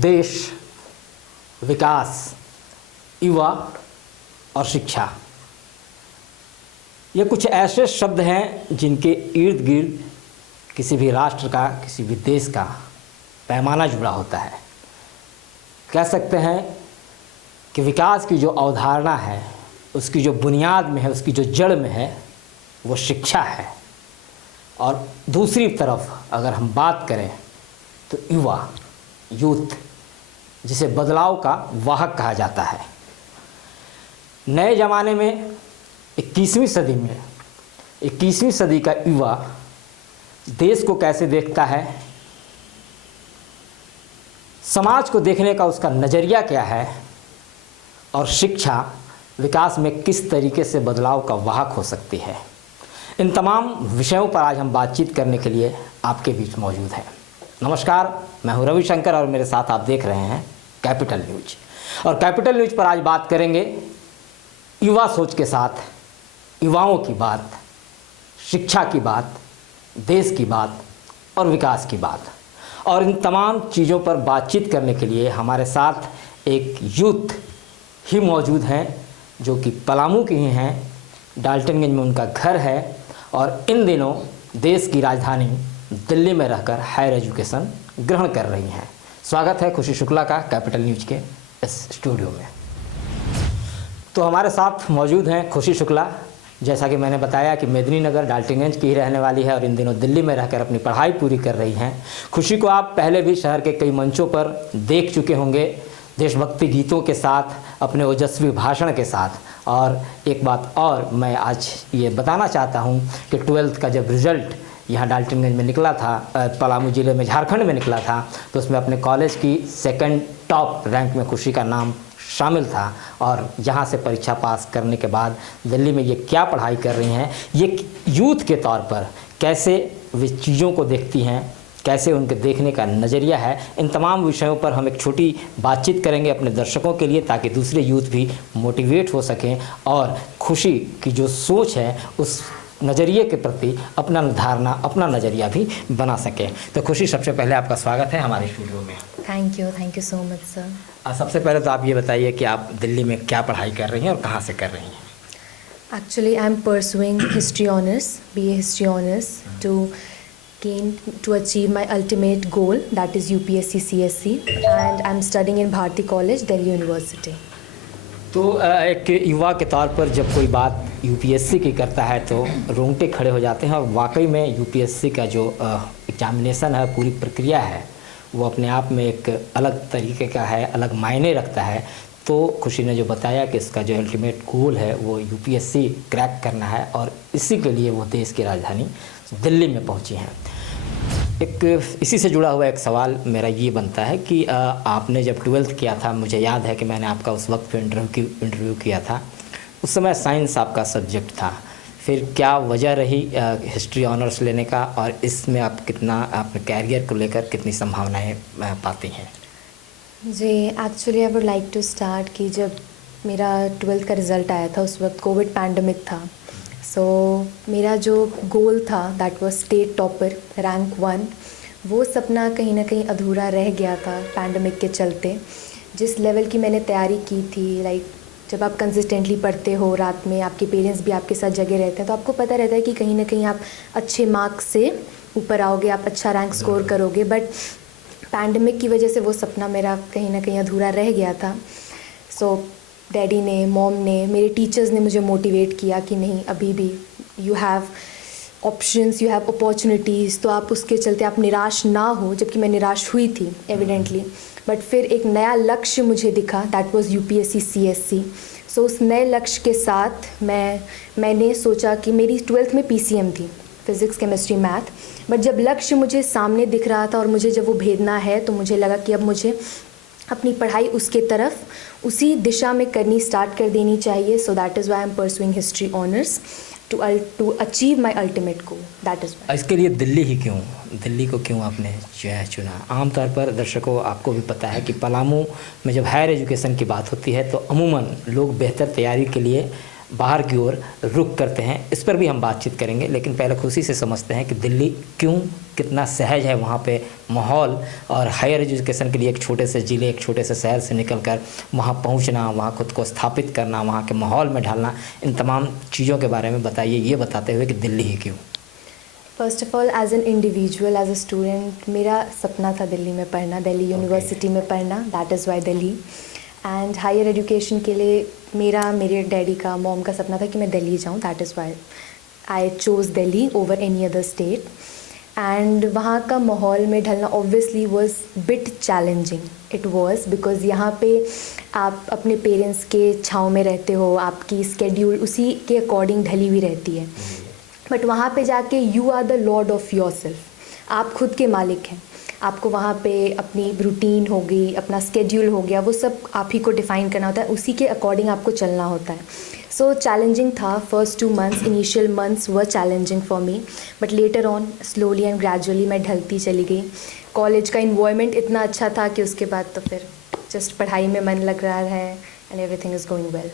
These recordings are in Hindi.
देश, विकास, युवा और शिक्षा, ये कुछ ऐसे शब्द हैं जिनके इर्द गिर्द किसी भी राष्ट्र का, किसी भी देश का पैमाना जुड़ा होता है। कह सकते हैं कि विकास की जो अवधारणा है, उसकी जो बुनियाद में है, उसकी जो जड़ में है, वो शिक्षा है। और दूसरी तरफ अगर हम बात करें तो युवा, यूथ, जिसे बदलाव का वाहक कहा जाता है। नए ज़माने में 21वीं सदी में 21वीं सदी का युवा देश को कैसे देखता है, समाज को देखने का उसका नज़रिया क्या है, और शिक्षा विकास में किस तरीके से बदलाव का वाहक हो सकती है, इन तमाम विषयों पर आज हम बातचीत करने के लिए आपके बीच मौजूद हैं। नमस्कार, मैं हूं रविशंकर और मेरे साथ आप देख रहे हैं कैपिटल न्यूज। और कैपिटल न्यूज पर आज बात करेंगे युवा सोच के साथ, युवाओं की बात, शिक्षा की बात, देश की बात और विकास की बात। और इन तमाम चीज़ों पर बातचीत करने के लिए हमारे साथ एक यूथ ही मौजूद हैं जो कि पलामू के ही हैं, डाल्टनगंज में उनका घर है और इन दिनों देश की राजधानी दिल्ली में रहकर हायर एजुकेशन ग्रहण कर रही हैं। स्वागत है खुशी शुक्ला का कैपिटल न्यूज के इस स्टूडियो में। तो हमारे साथ मौजूद हैं खुशी शुक्ला, जैसा कि मैंने बताया कि मेदिनीनगर डाल्टनगंज की ही रहने वाली है और इन दिनों दिल्ली में रहकर अपनी पढ़ाई पूरी कर रही हैं। खुशी को आप पहले भी शहर के कई मंचों पर देख चुके होंगे, देशभक्ति गीतों के साथ, अपने ओजस्वी भाषण के साथ। और एक बात और मैं आज ये बताना चाहता हूँ कि 12th का जब रिज़ल्ट यहाँ डाल्टनगंज में निकला था, पलामू ज़िले में, झारखंड में निकला था, तो उसमें अपने कॉलेज की सेकंड टॉप रैंक में खुशी का नाम शामिल था। और यहाँ से परीक्षा पास करने के बाद दिल्ली में ये क्या पढ़ाई कर रही हैं, ये यूथ के तौर पर कैसे वे चीज़ों को देखती हैं, कैसे उनके देखने का नज़रिया है, इन तमाम विषयों पर हम एक छोटी बातचीत करेंगे अपने दर्शकों के लिए, ताकि दूसरे यूथ भी मोटिवेट हो सकें और खुशी की जो सोच है उस नज़रिए के प्रति अपना धारणा, अपना नज़रिया भी बना सकें। तो खुशी, सबसे पहले आपका स्वागत है हमारे स्टूडियो में। Thank you so much sir. सबसे पहले तो आप ये बताइए कि आप दिल्ली में क्या पढ़ाई कर रही हैं और कहाँ से कर रही हैं? Actually I am pursuing history honours, BA history honours to achieve my ultimate goal, that is UPSC CSC, and I'm studying in Bharati College, Delhi University. तो एक युवा के तौर पर जब कोई बात UPSC की करता है तो रोंगटे खड़े हो जाते हैं। और वाकई में UPSC का जो एग्जामिनेशन है, पूरी प्रक्रिया है, वो अपने आप में एक अलग तरीके का है, अलग मायने रखता है। तो खुशी ने जो बताया कि इसका जो अल्टीमेट गोल है वो UPSC क्रैक करना है और इसी के लिए वो देश की राजधानी दिल्ली में पहुंची हैं। एक इसी से जुड़ा हुआ एक सवाल मेरा ये बनता है कि आपने जब 12th किया था, मुझे याद है कि मैंने आपका उस वक्त पे इंटरव्यू किया था, उस समय साइंस आपका सब्जेक्ट था। फिर क्या वजह रही हिस्ट्री ऑनर्स लेने का, और इसमें आप कितना अपने कैरियर को लेकर कितनी संभावनाएं पाती हैं? जी, actually I would like to start कि जब मेरा 12th का रिज़ल्ट आया था उस वक्त कोविड पैंडमिक था। सो मेरा जो गोल था that was state topper, rank 1, वो सपना कहीं ना कहीं अधूरा रह गया था पैंडमिक के चलते। जिस लेवल की मैंने तैयारी की थी, लाइक जब आप कंसिस्टेंटली पढ़ते हो, रात में आपके पेरेंट्स भी आपके साथ जगे रहते हैं, तो आपको पता रहता है कि कहीं ना कहीं आप अच्छे मार्क्स से ऊपर आओगे, आप अच्छा रैंक स्कोर करोगे। बट पैंडमिक की वजह से वो सपना मेरा कहीं ना कहीं अधूरा रह गया था। सो डैडी ने, मॉम ने, मेरे टीचर्स ने मुझे मोटिवेट किया कि नहीं, अभी भी you have options, you have opportunities, तो आप उसके चलते आप निराश ना हो। जबकि मैं निराश हुई थी एविडेंटली, बट फिर एक नया लक्ष्य मुझे दिखा, दैट वाज UPSC CSC। सो उस नए लक्ष्य के साथ मैंने सोचा कि मेरी 12th में PCM थी, फिज़िक्स, केमिस्ट्री, मैथ। बट जब लक्ष्य मुझे सामने दिख रहा था और मुझे जब वो भेदना है, तो मुझे लगा कि अब मुझे अपनी पढ़ाई उसके तरफ, उसी दिशा में करनी स्टार्ट कर देनी चाहिए। So that is why I am pursuing history honours to achieve my ultimate goal, that is why. इसके लिए दिल्ली ही क्यों, दिल्ली को क्यों आपने चुना? आमतौर पर दर्शकों, आपको भी पता है कि पलामू में जब हायर एजुकेशन की बात होती है तो अमूमन लोग बेहतर तैयारी के लिए बाहर की ओर रुख करते हैं, इस पर भी हम बातचीत करेंगे। लेकिन पहले खुशी से समझते हैं कि दिल्ली क्यों, कितना सहज है वहाँ पे माहौल, और हायर एजुकेशन के लिए एक छोटे से ज़िले, एक छोटे से शहर से निकलकर वहाँ पहुँचना, वहाँ खुद को स्थापित करना, वहाँ के माहौल में ढलना, इन तमाम चीज़ों के बारे में बताइए, ये बताते हुए कि दिल्ली ही क्यों। First of all, as an individual, as a student, मेरा सपना था दिल्ली में पढ़ना, दिल्ली यूनिवर्सिटी में पढ़ना, that is why Delhi. And higher education के लिए मेरे डैडी का, मॉम का सपना था कि मैं दिल्ली जाऊँ, that is why I chose Delhi over any other state. And वहाँ का माहौल में ढलना obviously was bit challenging, it was because यहाँ पे आप अपने पेरेंट्स के छाँव में रहते हो, आपकी स्केड्यूल उसी के अकॉर्डिंग ढली हुई रहती है। बट वहाँ पे जाके you are the lord of yourself, आप खुद के मालिक हैं। आपको वहाँ पे अपनी रूटीन हो गई, अपना स्केड्यूल हो गया, वो सब आप ही को डिफ़ाइन करना होता है, उसी के अकॉर्डिंग आपको चलना होता है। सो चैलेंजिंग था, first 2 months, initial months were challenging for me, but later on slowly and gradually मैं ढलती चली गई। कॉलेज का इन्वायरमेंट इतना अच्छा था कि उसके बाद तो फिर जस्ट पढ़ाई में मन लग रहा है and everything is going well.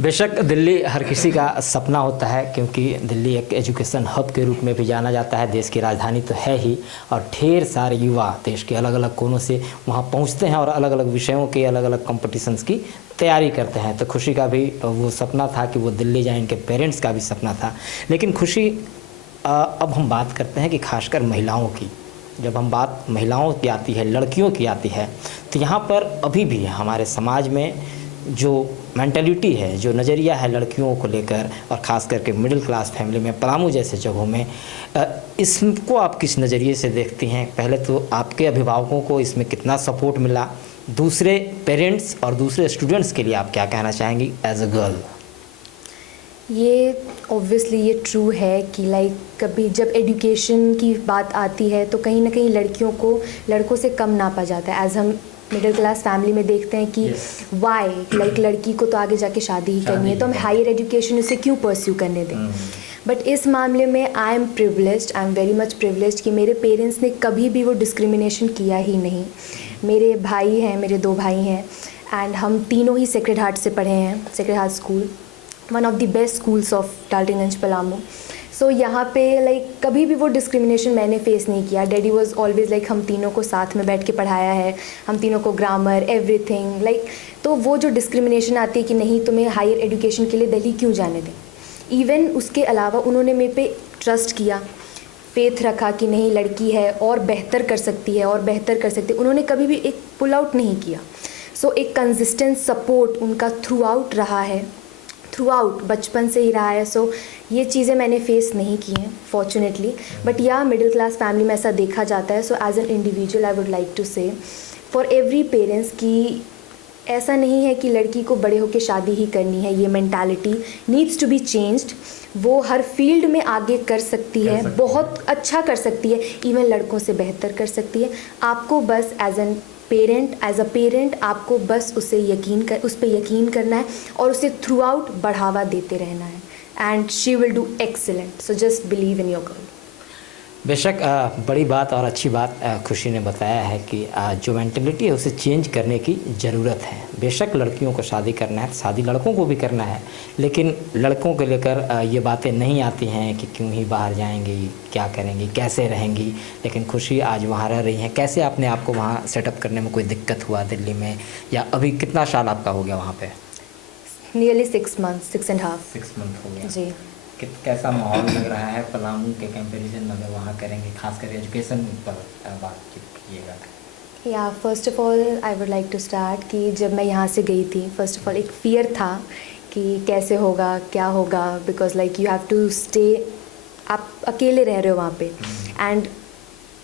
बेशक दिल्ली हर किसी का सपना होता है, क्योंकि दिल्ली एक एजुकेशन हब के रूप में भी जाना जाता है, देश की राजधानी तो है ही, और ढेर सारे युवा देश के अलग अलग कोनों से वहाँ पहुँचते हैं और अलग अलग विषयों के, अलग अलग कॉम्पिटिशन्स की तैयारी करते हैं। तो खुशी का भी वो सपना था कि वो दिल्ली जाए, इनके पेरेंट्स का भी सपना था। लेकिन खुशी, अब हम बात करते हैं कि खासकर महिलाओं की, जब हम बात महिलाओं की आती है, लड़कियों की आती है, तो यहाँ पर अभी भी हमारे समाज में जो मेंटालिटी है, जो नज़रिया है लड़कियों को लेकर, और ख़ास करके मिडिल क्लास फैमिली में, पलामू जैसे जगहों में, इसको आप किस नज़रिए से देखती हैं? पहले तो आपके अभिभावकों को इसमें कितना सपोर्ट मिला, दूसरे पेरेंट्स और दूसरे स्टूडेंट्स के लिए आप क्या कहना चाहेंगी एज अ गर्ल? ये ऑब्वियसली ये ट्रू है कि लाइक कभी जब एजुकेशन की बात आती है तो कहीं ना कहीं लड़कियों को लड़कों से कम नापा जाता है। एज हम मिडिल क्लास फैमिली में देखते हैं कि वाई लाइक लड़की को तो आगे जाके शादी ही करनी है, तो हम हायर एजुकेशन उसे क्यों परस्यू करने दें। बट इस मामले में I am privileged, I am very much privileged कि मेरे पेरेंट्स ने कभी भी वो डिस्क्रिमिनेशन किया ही नहीं। मेरे भाई हैं, मेरे 2 भाई हैं, एंड हम तीनों ही सेक्रेड हार्ट से पढ़े हैं, Sacred Heart School, one of the best schools of Daltonganj Palamu. So यहाँ पे लाइक कभी भी वो डिस्क्रिमिनेशन मैंने फेस नहीं किया। डैडी वाज ऑलवेज लाइक हम तीनों को साथ में बैठ के पढ़ाया है, हम तीनों को ग्रामर एवरीथिंग लाइक। तो वो जो डिस्क्रिमिनेशन आती है कि नहीं तुम्हें हायर एजुकेशन के लिए दिल्ली क्यों जाने दें, इवन उसके अलावा उन्होंने मेरे पे ट्रस्ट किया, फेथ रखा कि नहीं लड़की है और बेहतर कर सकती है और बेहतर कर सकती है। उन्होंने कभी भी एक पुल आउट नहीं किया। सो एक कंसिस्टेंट सपोर्ट उनका थ्रू आउट रहा है, थ्रू आउट बचपन से ही रहा है। सो ये चीज़ें मैंने फेस नहीं की हैं फॉर्चुनेटली, बट या मिडिल क्लास फैमिली में ऐसा देखा जाता है। So as an individual I would like to say for every parents कि ऐसा नहीं है कि लड़की को बड़े होकर शादी ही करनी है, ये mentality needs to be changed. वो हर फील्ड में आगे कर सकती है, बहुत अच्छा कर सकती है, इवन लड़कों से बेहतर कर सकती है। आपको बस एज अ पेरेंट आपको बस उस पर यकीन करना है और उसे थ्रू आउट बढ़ावा देते रहना है, and she will do excellent. So just believe in your girl. बेशक बड़ी बात और अच्छी बात खुशी ने बताया है कि जो मेंटलिटी है उसे चेंज करने की ज़रूरत है। बेशक लड़कियों को शादी करना है, शादी लड़कों को भी करना है, लेकिन लड़कों को लेकर ये बातें नहीं आती हैं कि क्यों ही बाहर जाएंगी, क्या करेंगी, कैसे रहेंगी। लेकिन खुशी आज वहाँ रह रही हैं। कैसे आपने आपको वहाँ सेटअप करने में कोई दिक्कत हुआ दिल्ली में, या अभी कितना साल आपका हो गया वहाँ पे? नियरली 6 months, 6.5 6 मंथ हो गया जी। कैसा माहौल लग रहा है पलामू के कंपैरिजन में अगर वहाँ करेंगे, खासकर एजुकेशन पर बातचीत कीजिएगा? या first of all I would like to start कि जब मैं यहाँ से गई थी, फर्स्ट ऑफ ऑल एक फ़ियर था कि कैसे होगा, क्या होगा, because like you have to stay, आप अकेले रह रहे हो वहाँ पे, एंड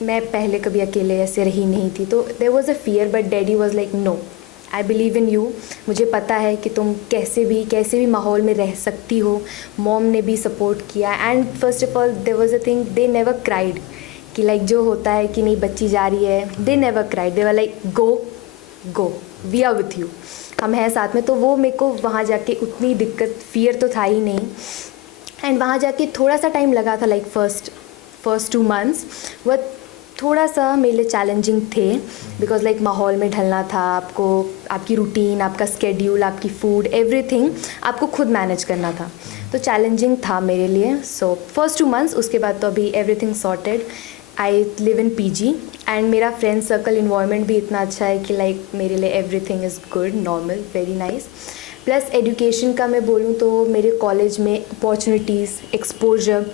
मैं पहले कभी अकेले ऐसे रही नहीं थी, तो there was a fear. But daddy was like no, I believe in you, मुझे पता है कि तुम कैसे भी माहौल में रह सकती हो। मॉम ने भी सपोर्ट किया, and first of all there was a thing, they never cried कि लाइक जो होता है कि नहीं बच्ची जा रही है, they never cried, they were like go we are with you, हम हैं साथ में। तो वो मेरे को वहाँ जाके उतनी दिक्कत, फियर तो था ही नहीं। एंड वहाँ जाके थोड़ा सा टाइम लगा था, लाइक फर्स्ट 2 months, बट थोड़ा सा मेरे लिए चैलेंजिंग थे, बिकॉज लाइक माहौल में ढलना था आपको, आपकी रूटीन, आपका स्केड्यूल, आपकी फूड, एवरीथिंग आपको खुद मैनेज करना था, तो चैलेंजिंग था मेरे लिए. सो फर्स्ट 2 months, उसके बाद तो अभी everything sorted. I live in PG and मेरा फ्रेंड सर्कल इन्वायरमेंट भी इतना अच्छा है कि लाइक मेरे लिए everything is good, normal, very nice. Plus education का मैं बोलूँ तो मेरे कॉलेज में अपॉर्चुनिटीज़, एक्सपोजर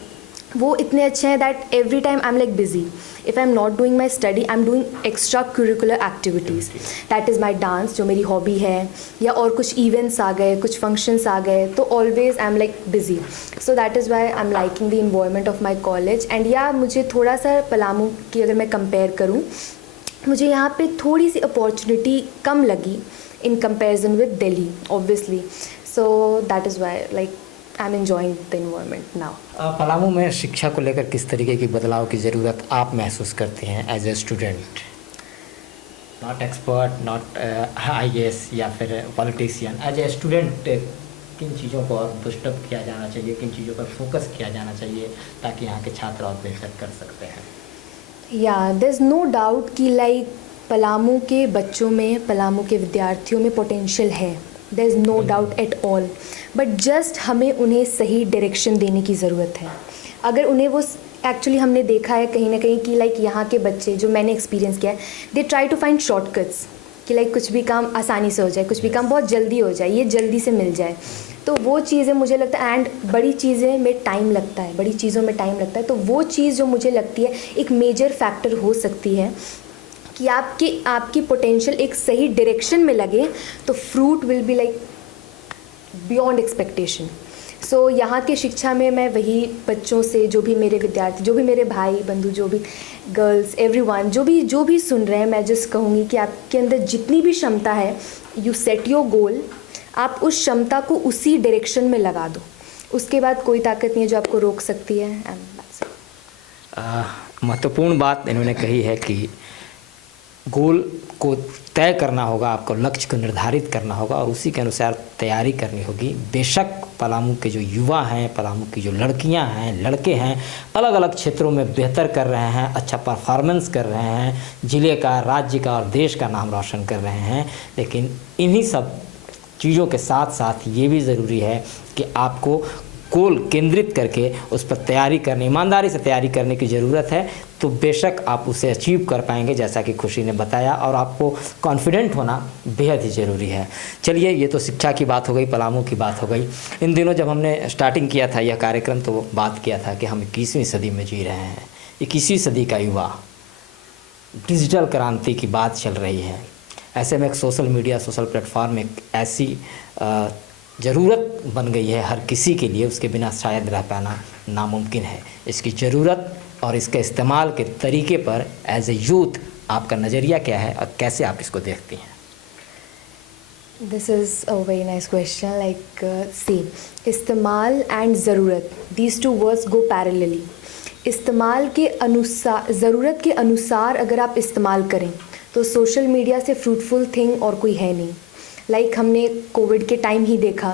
वो इतने अच्छे हैं that every time I am like busy. If I am not doing my study, I am doing extra curricular activities. That is my dance, जो मेरी हॉबी है, या और कुछ इवेंट्स आ गए, कुछ फंक्शंस आ गए, तो always I am like busy. So that is why I am liking the environment of my college. And या मुझे थोड़ा सा पलामू की अगर मैं कंपेयर करूँ, मुझे यहाँ पे थोड़ी सी अपॉर्चुनिटी कम लगी in comparison with Delhi, obviously. So that is why like I'm enjoying the environment now. Palamu में शिक्षा को लेकर किस तरीके की बदलाव की ज़रूरत आप महसूस करते हैं as a student? Not expert, not IAS या फिर पॉलिटिशियन, एज ए स्टूडेंट किन चीज़ों को और बुस्टअप किया जाना चाहिए, किन चीज़ों पर फोकस किया जाना चाहिए ताकि यहाँ के छात्र और बेहतर कर सकते हैं? Yeah, there's no doubt कि like पलामू के बच्चों में, पलामू के विद्यार्थियों में पोटेंशियल है. There is no doubt at all, but just हमें उन्हें सही डायरेक्शन देने की ज़रूरत है. अगर उन्हें वो एक्चुअली हमने देखा है कहीं ना कहीं कि लाइक यहाँ के बच्चे, जो मैंने एक्सपीरियंस किया है, they try to find shortcuts कि लाइक कुछ भी काम आसानी से हो जाए, कुछ भी काम बहुत जल्दी हो जाए, ये जल्दी से मिल जाए. तो वो चीज़ें मुझे लगता है, एंड बड़ी चीज़ें में टाइम लगता है, बड़ी चीज़ों में टाइम लगता है. तो वो चीज़ जो मुझे लगती है एक मेजर फैक्टर हो सकती है कि आपकी पोटेंशियल एक सही डायरेक्शन में लगे, तो fruit will be like beyond expectation. So यहाँ की शिक्षा में मैं वही बच्चों से, जो भी मेरे विद्यार्थी, जो भी मेरे भाई बंधु, जो भी गर्ल्स, एवरीवन, जो भी सुन रहे हैं, मैं जस्ट कहूँगी कि आपके अंदर जितनी भी क्षमता है, यू सेट योर गोल, आप उस क्षमता को उसी डायरेक्शन में लगा दो. उसके बाद कोई ताकत नहीं है जो आपको रोक सकती है. महत्वपूर्ण बात इन्होंने कही है कि गोल को तय करना होगा, आपको लक्ष्य को निर्धारित करना होगा और उसी के अनुसार तैयारी करनी होगी. बेशक पलामू के जो युवा हैं, पलामू की जो लड़कियां हैं, लड़के हैं, अलग अलग क्षेत्रों में बेहतर कर रहे हैं, अच्छा परफॉर्मेंस कर रहे हैं, ज़िले का, राज्य का और देश का नाम रोशन कर रहे हैं. लेकिन इन्हीं सब चीज़ों के साथ साथ ये भी ज़रूरी है कि आपको गोल केंद्रित करके उस पर तैयारी करनी, ईमानदारी से तैयारी करने की ज़रूरत है. तो बेशक आप उसे अचीव कर पाएंगे, जैसा कि खुशी ने बताया, और आपको कॉन्फिडेंट होना बेहद ही ज़रूरी है. चलिए, ये तो शिक्षा की बात हो गई, पलामू की बात हो गई. इन दिनों जब हमने स्टार्टिंग किया था यह कार्यक्रम, तो बात किया था कि हम 21वीं सदी में जी रहे हैं. 21वीं सदी का युवा, डिजिटल क्रांति की बात चल रही है. ऐसे में एक सोशल मीडिया, सोशल प्लेटफॉर्म एक ऐसी ज़रूरत बन गई है हर किसी के लिए, उसके बिना शायद रह पाना नामुमकिन है. इसकी ज़रूरत और इसके इस्तेमाल के तरीके पर एज ए यूथ आपका नज़रिया क्या है और कैसे आप इसको देखती हैं? This is a very nice question. Like see, इस्तेमाल एंड ज़रूरत, these two words go parallelly. इस्तेमाल के अनुसार, ज़रूरत के अनुसार अगर आप इस्तेमाल करें तो सोशल मीडिया से फ्रूटफुल थिंग और कोई है नहीं. लाइक हमने कोविड के टाइम ही देखा,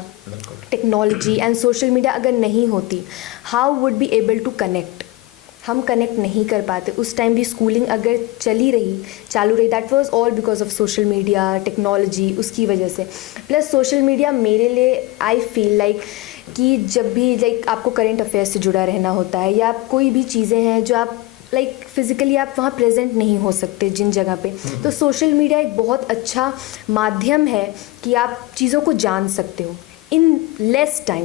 टेक्नोलॉजी एंड सोशल मीडिया अगर नहीं होती, how would be able to connect. हम कनेक्ट नहीं कर पाते. उस टाइम भी स्कूलिंग अगर चालू रही, that was all because of social media, technology, उसकी वजह से. प्लस सोशल मीडिया मेरे लिए, आई फील लाइक कि जब भी लाइक आपको करंट अफेयर्स से जुड़ा रहना होता है, या कोई भी चीज़ें हैं जो आप लाइक फिज़िकली आप वहाँ प्रेजेंट नहीं हो सकते जिन जगह पे, तो सोशल मीडिया एक बहुत अच्छा माध्यम है कि आप चीज़ों को जान सकते हो in less time.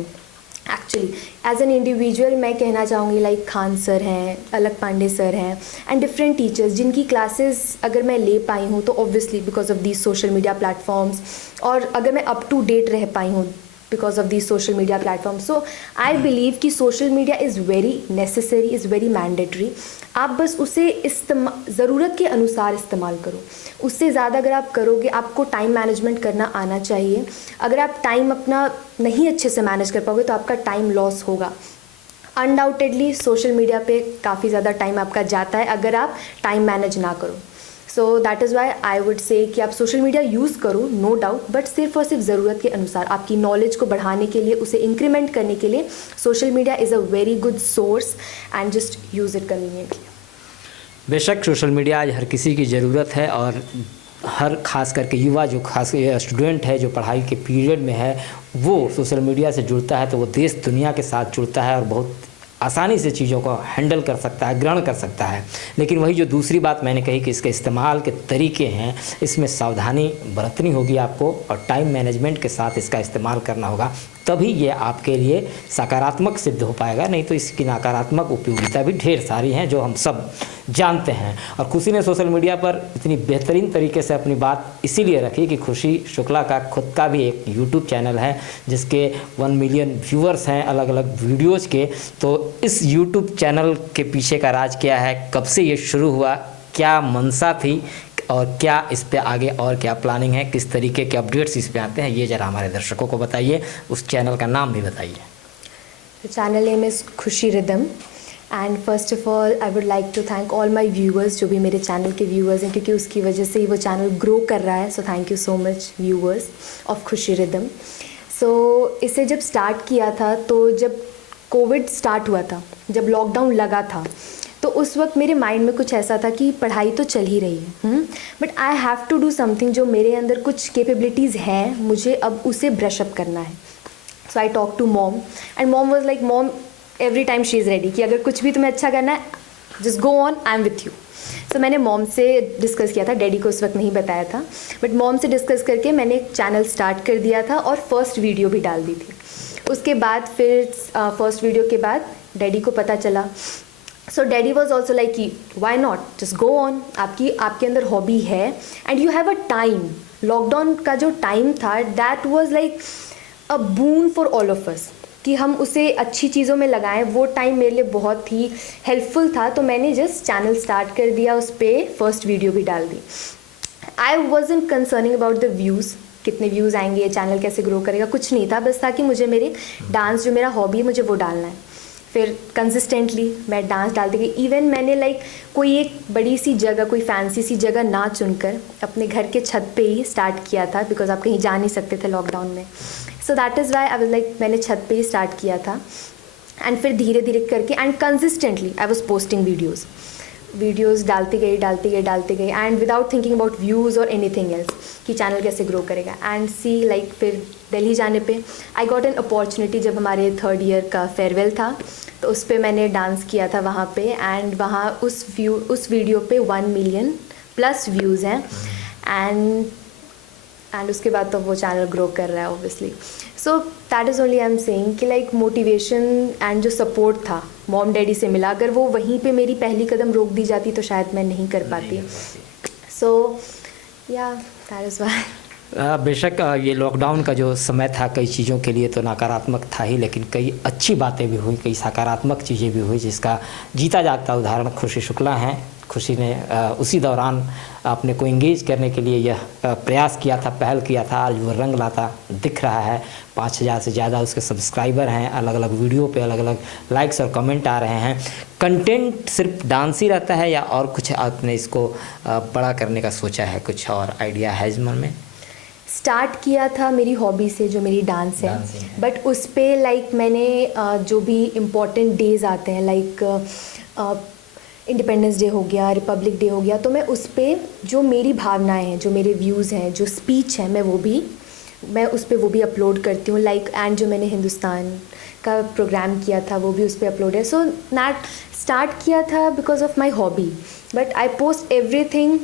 Actually as an individual मैं कहना चाहूँगी, लाइक खान सर हैं, अलक पांडे सर हैं, एंड डिफरेंट टीचर्स जिनकी क्लासेस अगर मैं ले पाई हूँ तो obviously because of these social media platforms, और अगर मैं अप टू डेट रह पाई हूँ because of these social media platforms. So I believe कि social media is very necessary, is very mandatory. आप बस उसे ज़रूरत के अनुसार इस्तेमाल करो. उससे ज़्यादा अगर आप करोगे, आपको टाइम मैनेजमेंट करना आना चाहिए. अगर आप टाइम अपना नहीं अच्छे से मैनेज कर पाओगे तो आपका टाइम लॉस होगा. अनडाउटेडली सोशल मीडिया पे काफ़ी ज़्यादा टाइम आपका जाता है अगर आप टाइम मैनेज ना करो. सो that is why I would say कि आप सोशल मीडिया यूज़ करो, नो डाउट, बट सिर्फ और सिर्फ ज़रूरत के अनुसार. आपकी नॉलेज को बढ़ाने के लिए, उसे इंक्रीमेंट करने के लिए social media is a very good source, and just use it conveniently. बेशक सोशल मीडिया आज हर किसी की ज़रूरत है, और हर खास करके युवा जो खास स्टूडेंट है जो पढ़ाई के पीरियड में है, वो सोशल मीडिया से जुड़ता है तो वो देश दुनिया के साथ जुड़ता है और बहुत आसानी से चीज़ों को हैंडल कर सकता है, ग्रहण कर सकता है। लेकिन वही जो दूसरी बात मैंने कही कि इसके इस्तेमाल के तरीके हैं, इसमें सावधानी बरतनी होगी आपको और टाइम मैनेजमेंट के साथ इसका इस्तेमाल करना होगा, तभी ये आपके लिए सकारात्मक सिद्ध हो पाएगा। नहीं तो इसकी नकारात्मक उपयोगिता भी ढेर सारी हैं जो हम सब जानते हैं। और खुशी ने सोशल मीडिया पर इतनी बेहतरीन तरीके से अपनी बात इसीलिए रखी कि खुशी शुक्ला का खुद का भी एक यूट्यूब चैनल है जिसके 1 मिलियन व्यूअर्स हैं अलग अलग वीडियोज़ के। तो इस यूट्यूब चैनल के पीछे का राज क्या है, कब से ये शुरू हुआ, क्या मंशा थी और क्या इस पे आगे और क्या प्लानिंग है, किस तरीके के अपडेट्स इस पे आते हैं, ये ज़रा हमारे दर्शकों को बताइए। उस चैनल का नाम भी बताइए। The channel name is Khushi Rhythm, and first of all I would like to thank all my viewers जो भी मेरे चैनल के व्यूअर्स हैं, क्योंकि उसकी वजह से ही वो चैनल ग्रो कर रहा है। So thank you so much viewers of खुशी रिदम। सो इसे जब स्टार्ट किया था, तो जब कोविड स्टार्ट हुआ था, जब लॉकडाउन लगा था, तो उस वक्त मेरे माइंड में कुछ ऐसा था कि पढ़ाई तो चल ही रही है, but I have to do something, जो मेरे अंदर कुछ कैपेबिलिटीज़ हैं, मुझे अब उसे ब्रश अप करना है। So I talk to mom and mom was like, mom every time she is ready कि अगर कुछ भी तुम्हें अच्छा करना है, just go on, I am with you. So मैंने मॉम से डिस्कस किया था, डैडी को उस वक्त नहीं बताया था, बट मॉम से डिस्कस करके मैंने एक चैनल स्टार्ट कर दिया था और फर्स्ट वीडियो भी डाल दी थी। उसके बाद फिर फर्स्ट वीडियो के बाद डैडी को पता चला। So daddy was also like कि why not, just go on, आपके अंदर हॉबी है and you have a time. Lockdown का जो टाइम था, that was like a boon for all of us कि हम उसे अच्छी चीज़ों में लगाएं। वो टाइम मेरे लिए बहुत ही हेल्पफुल था। तो मैंने जस्ट चैनल स्टार्ट कर दिया, उस पर फर्स्ट वीडियो भी डाल दी। I wasn't concerning about the views, कितने व्यूज़ आएंगे, चैनल कैसे ग्रो करेगा, कुछ नहीं था। बस था कि मुझे मेरे डांस, जो मेरा हॉबी है, मुझे वो डालना है। फिर कंसिस्टेंटली मैं डांस डालती गई। इवन मैंने लाइक कोई एक बड़ी सी जगह, कोई फैंसी सी जगह ना चुनकर अपने घर के छत पे ही स्टार्ट किया था, बिकॉज आप कहीं जा नहीं सकते थे लॉकडाउन में। सो that is why I was like, मैंने छत पे ही स्टार्ट किया था एंड फिर धीरे धीरे करके and consistently I was posting videos डालती गई and without thinking about views और एनीथिंग एल्स कि चैनल कैसे ग्रो करेगा। एंड सी लाइक फिर दिल्ली जाने पे आई गॉट एन अपॉर्चुनिटी, जब हमारे 3rd ईयर का फेयरवेल था, तो उस पर मैंने डांस किया था वहाँ पे एंड वहाँ उस वीडियो पे 1 मिलियन प्लस व्यूज़ हैं एंड उसके बाद तो वो चैनल ग्रो कर रहा है obviously. So that is only I am saying कि लाइक मोटिवेशन एंड जो सपोर्ट था मॉम डैडी से मिला, अगर वो वहीं पे मेरी पहली कदम रोक दी जाती तो शायद मैं नहीं कर पाती। सो या दैट इज़ व्हाई। बेशक ये लॉकडाउन का जो समय था, कई चीज़ों के लिए तो नकारात्मक था ही, लेकिन कई अच्छी बातें भी हुई, कई सकारात्मक चीज़ें भी हुई, जिसका जीता जागता उदाहरण खुशी शुक्ला हैं। खुशी ने उसी दौरान अपने को इंगेज करने के लिए यह प्रयास किया था, पहल किया था। आज वो रंग लाता दिख रहा है। 5000 से ज़्यादा उसके सब्सक्राइबर हैं, अलग अलग वीडियो पे अलग अलग लाइक्स और कमेंट आ रहे हैं। कंटेंट सिर्फ डांस ही रहता है या और कुछ आपने इसको बड़ा करने का सोचा है, कुछ और आइडिया है इस मन में? स्टार्ट किया था मेरी हॉबी से, जो मेरी डांस है, बट उस पर लाइक मैंने जो भी इम्पोर्टेंट डेज़ आते हैं, लाइक इंडिपेंडेंस डे हो गया, रिपब्लिक डे हो गया, तो मैं उस पर जो मेरी भावनाएं हैं, जो मेरे व्यूज़ हैं, जो स्पीच है, मैं उस पर वो भी अपलोड करती हूँ। लाइक एंड जो मैंने हिंदुस्तान का प्रोग्राम किया था वो भी उस पर अपलोड है। सो दैट स्टार्ट किया था because of my hobby, but I post everything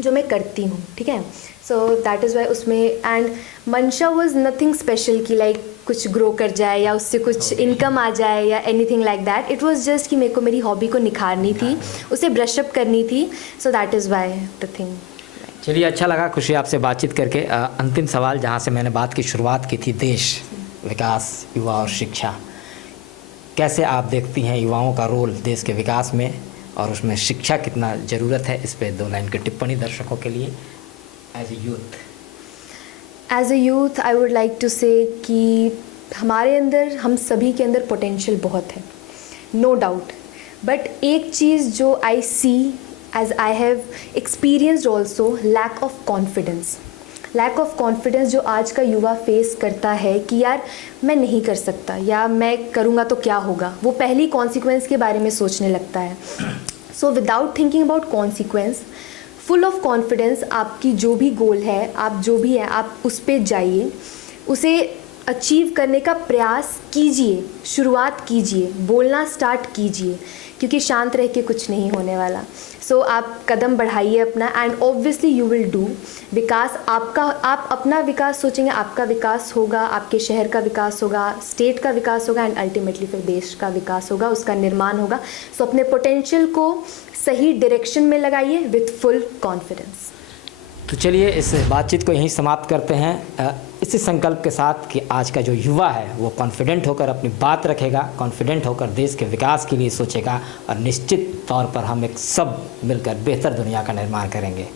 जो मैं करती हूँ, ठीक है। सो दैट इज़ वाई उसमें एंड मंशा वॉज नथिंग स्पेशल कि लाइक कुछ ग्रो कर जाए या उससे कुछ इनकम आ जाए या anything like that. It was just कि मेरे को मेरी हॉबी को निखारनी थी, उसे ब्रश अप करनी थी। सो that is why the thing. चलिए, अच्छा लगा खुशी आपसे बातचीत करके। अंतिम सवाल, जहाँ से मैंने बात की शुरुआत की थी, देश, विकास, युवा और शिक्षा, कैसे आप देखती हैं युवाओं का रोल देश के विकास में और उसमें शिक्षा कितना ज़रूरत है? इस पे 2 लाइन की टिप्पणी दर्शकों के लिए। As a youth I would like to say कि हमारे अंदर, हम सभी के अंदर पोटेंशियल बहुत है, नो डाउट। बट एक चीज़ जो I see as I have experienced also, lack of confidence जो आज का युवा फेस करता है कि यार मैं नहीं कर सकता या मैं करूँगा तो क्या होगा, वो पहली कॉन्सिक्वेंस के बारे में सोचने लगता है। So without thinking about consequence, full of confidence, आपकी जो भी गोल है, आप जो भी है, आप उस पर जाइए, उसे अचीव करने का प्रयास कीजिए, शुरुआत कीजिए, बोलना स्टार्ट कीजिए, क्योंकि शांत रह के कुछ नहीं होने वाला। सो आप कदम बढ़ाइए अपना, and obviously you will do. Vikas आपका, आप अपना विकास सोचेंगे, आपका विकास होगा, आपके शहर का विकास होगा, स्टेट का विकास होगा, एंड अल्टीमेटली फिर देश का विकास होगा, उसका निर्माण होगा। सो अपने पोटेंशियल को सही डायरेक्शन में लगाइए विथ फुल कॉन्फिडेंस। तो चलिए इस बातचीत को यहीं समाप्त करते हैं, इसी संकल्प के साथ कि आज का जो युवा है वो कॉन्फिडेंट होकर अपनी बात रखेगा, कॉन्फिडेंट होकर देश के विकास के लिए सोचेगा, और निश्चित तौर पर हम एक सब मिलकर बेहतर दुनिया का निर्माण करेंगे।